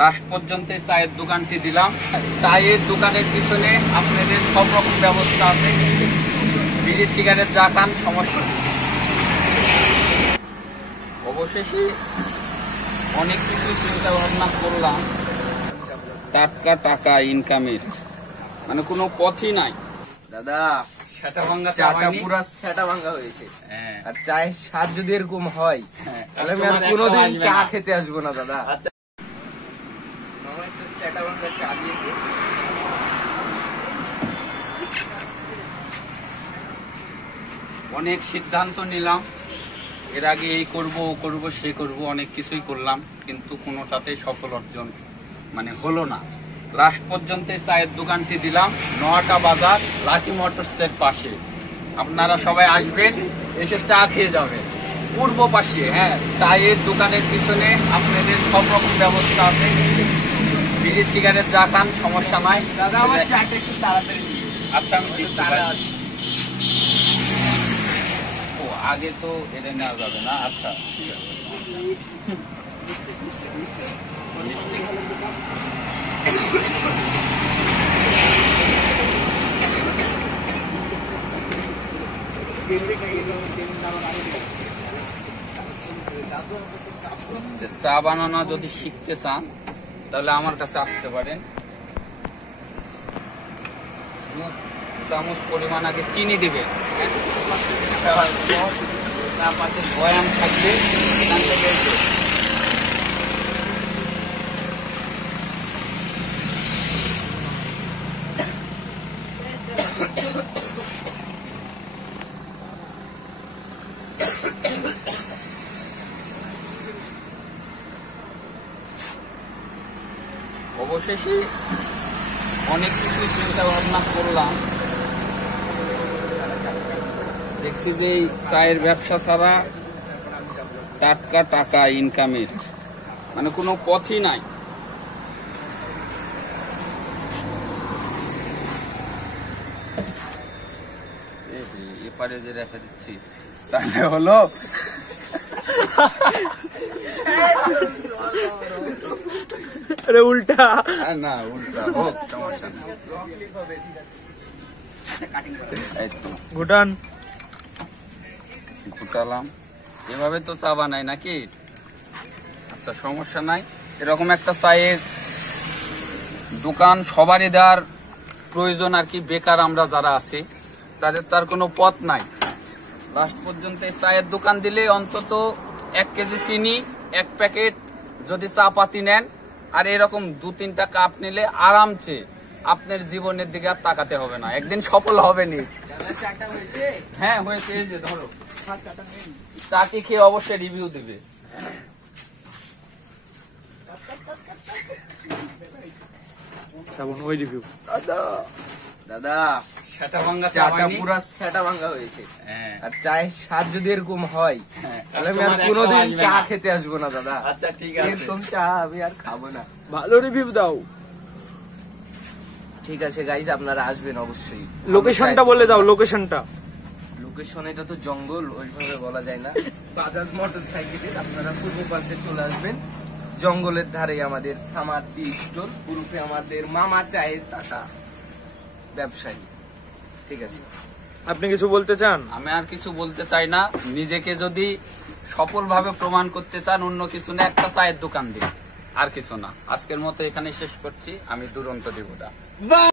Last পর্যন্ত চায়ের দোকানটি দিলাম। চায়ের দোকানের পিছনে আপনাদের সব রকম ব্যবস্থা আছে, বিড়ি সিগারেট যা খান সমস্যা নেই। অবশেষে অনেক কিছু চিন্তা ভাবনা করলাম, টাটকা টাকা ইনকামের মানে কোনো পথই নাই। দাদা সেটা ভাঙ্গা চাটা পুরো সেটা ভাঙ্গা হয়েছে। আর চায়ের স্বাদ যদি এরকম হয় তাহলে আমি আর কোনোদিন চা খেতে আসবো না দাদা। সেটা ভাঙ্গা চা দিয়ে অনেক সিদ্ধান্ত নিলাম, এর আগে এই করব ও করব সে করব, অনেক কিছুই করলাম, কিন্তু কোনোটাতেই সফল অর্জন মানে হলো না। লাস্ট পর্যন্ত চায়ের দোকানটি দিলাম নোয়াটা বাজার লাকি মোটরসের পাশে। আপনারা সবাই আসবেন, এসে চা খেয়ে যাবেন পূর্ব পাশে। হ্যাঁ, চায়ের দোকানের পিছনে আপনাদের সব রকম ব্যবস্থা আছে, বিড়ি সিগারেট যা খান সমস্যা নাই। দাদা আমার চাটা একটু তাড়াতাড়ি দিয়ে। আচ্ছা আমি দিচ্ছি। ও আগে তো এনে নেওয়া যাবে না। আচ্ছা ঠিক আছে, চা বানানো যদি শিখতে চান তাহলে আমার কাছে আসতে পারেন। চামচ পরিমাণ আগে চিনি দিবেন, তার পাশে বয়াম থাকবে। অবশেষে অনেক কিছু চিন্তা ভাবনা করলাম, দেখছি যে এই চায়ের ব্যবসা ছাড়া টাটকা টাকা ইনকামের মানে কোনো পথই নাই। এপারে যে রেখে দিচ্ছি তাহলে হলো উল্টা না, উল্টা হোক সমস্যা নেই। ঘুটালাম এভাবে তো চা বানাই নাকি? আচ্ছা সমস্যা নাই। এরকম একটা চায়ের দোকান সবারই দেওয়ার প্রয়োজন আর কি। বেকার আমরা যারা আছি তাদের তার কোনো পথ নাই। লাস্ট পর্যন্ত চায়ের দোকান দিলে অন্তত 1 কেজি চিনি, 1 প্যাকেট যদি চা পাতি নেন আর এরকম 2-3টা কাপ নিলে আরামসে আপনার জীবনের দিকে আর তাকাতে হবে না, একদিন সফল হবেনি। হ্যাঁ হয়েছে, এই যে ধরো চাটি খেয়ে অবশ্যই রিভিউ দিবে। দাদা সেটা ভাঙ্গা চাটা পুরো সেটা ভাঙ্গা হয়েছে। আর চায়ের স্বাদ যদি এরকম হয় তাহলে আমি আর কোনোদিন চা খেতে আসবো না দাদা। আচ্ছা ঠিক আছে, এরকম চা আমি আর খাবো না। ভালো রিভিউ দাও। ঠিক আছে গাইজ, আপনারা আসবেন অবশ্যই। লোকেশনটা বলে দাও। লোকেশন এটা তো জঙ্গল, ওইভাবে বলা যায় না। বাজাজ মোটরসাইকেলে আপনারা পূর্ব পাশে চলে আসবেন, জঙ্গলের ধারে আমাদের সামার টি স্টোর, গ্রুপে আমাদের মামা চায়ের টাকা ব্যবসায়ী। ঠিক আছে, আপনি কিছু বলতে চান? আমি আর কিছু বলতে চাই না। নিজেকে যদি সফলভাবে প্রমাণ করতে চান অন্য কিছু না, একটা চায়ের দোকান দিন, আর কিছু না। আজকের মতো এখানে শেষ করছি। আমি দুরন্ত দেবতা।